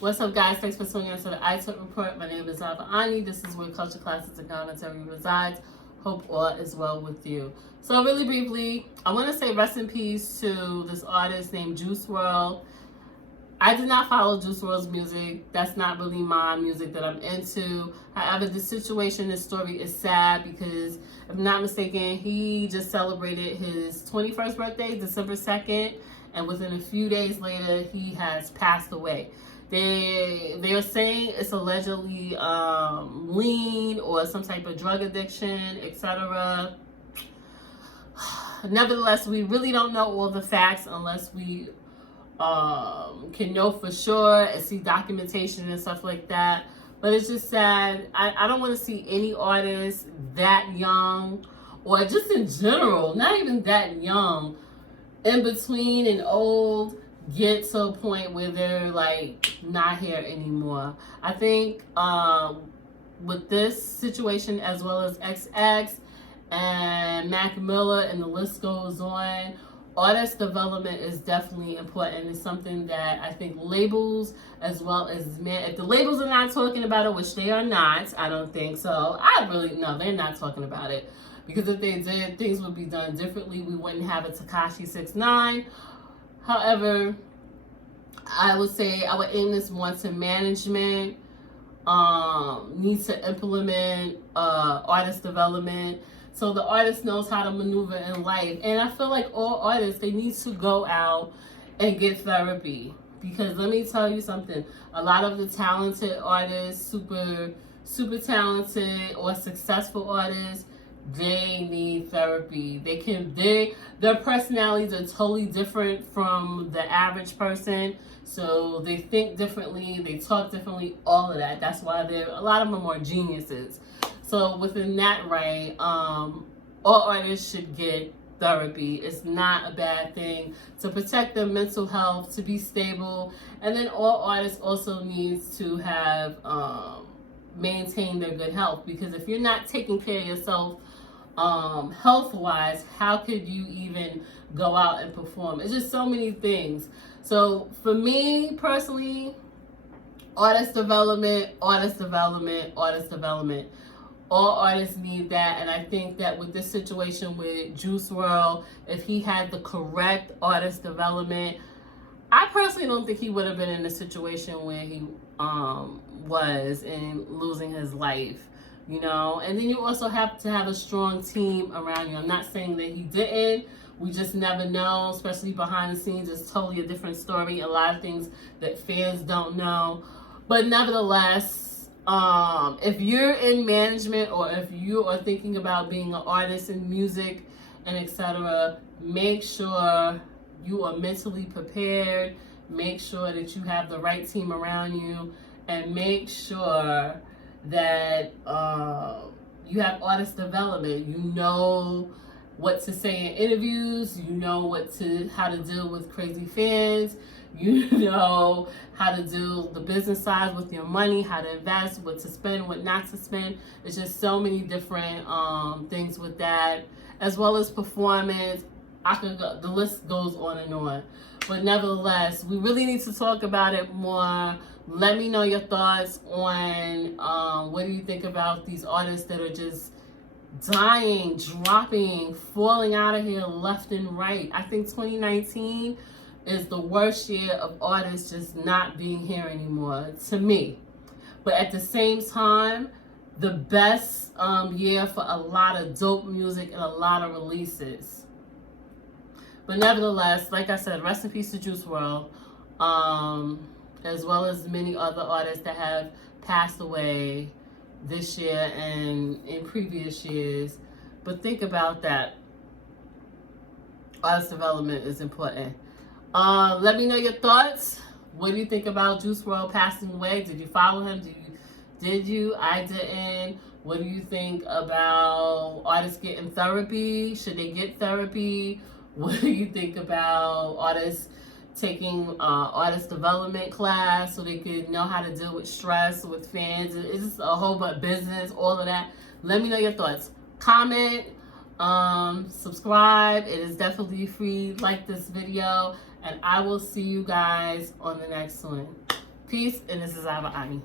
What's up, guys? Thanks for tuning in to the iTalk Report. My name is Ava Ani. This is where culture, classes, and commentary resides. Hope all is well with you. So really briefly, I want to say rest in peace to this artist named Juice WRLD. I did not follow Juice WRLD's music. That's not really my music that I'm into. However, the situation, this story is sad because, if I'm not mistaken, he just celebrated his 21st birthday, December 2nd, and within a few days later, he has passed away. They are saying it's allegedly lean or some type of drug addiction, etc. Nevertheless, we really don't know all the facts unless we can know for sure and see documentation and stuff like that. But it's just sad. I don't want to see any artist that young, or just in general, not even that young, in between and old, get to a point where they're like not here anymore. I think with this situation, as well as XX and Mac Miller, and the list goes on, artist development is definitely important. It's something that I think labels, as well as men, if the labels are not talking about it, which they are not, I don't think so. No, they're not talking about it, because if they did, things would be done differently. We wouldn't have a Tekashi 6ix9ine. However, I would say I would aim this more to management. Needs to implement artist development, so the artist knows how to maneuver in life. And I feel like all artists, they need to go out and get therapy, because let me tell you something, a lot of the talented artists, super talented or successful artists, they need therapy. Their personalities are totally different from the average person, so they think differently, they talk differently, all of that. That's why a lot of them are geniuses. So within that, right, all artists should get therapy. It's not a bad thing to protect their mental health, to be stable. And then all artists also needs to have maintain their good health, because if you're not taking care of yourself health-wise, how could you even go out and perform? It's just so many things. So for me personally, artist development, artist development, artist development. All artists need that. And I think that with this situation with Juice WRLD, if he had the correct artist development, I personally don't think he would have been in the situation where he was in losing his life, you know. And then you also have to have a strong team around you. I'm not saying that he didn't. We just never know, especially behind the scenes. It's totally a different story. A lot of things that fans don't know. But nevertheless, if you're in management, or if you are thinking about being an artist in music and etc., make sure you are mentally prepared. Make sure that you have the right team around you, and make sure that you have artist development. You know what to say in interviews. You know how to deal with crazy fans. You know how to do the business side with your money, how to invest, what to spend, what not to spend. It's just so many different things with that, as well as performance. The list goes on and on. But nevertheless, we really need to talk about it more. Let me know your thoughts on what do you think about these artists that are just dying, dropping, falling out of here left and right. I think 2019 is the worst year of artists just not being here anymore, to me. But at the same time, the best year for a lot of dope music and a lot of releases. But nevertheless, like I said, rest in peace to Juice WRLD, as well as many other artists that have passed away this year and in previous years. But think about that. Artist development is important. Let me know your thoughts. What do you think about Juice WRLD passing away? Did you follow him? Did you? I didn't. What do you think about artists getting therapy? Should they get therapy? What do you think about artists taking artist development class so they could know how to deal with stress with fans? It's just a whole bunch of business, all of that. Let me know your thoughts. Comment, subscribe. It is definitely free. Like this video, and I will see you guys on the next one. Peace, and this is Ava Ani.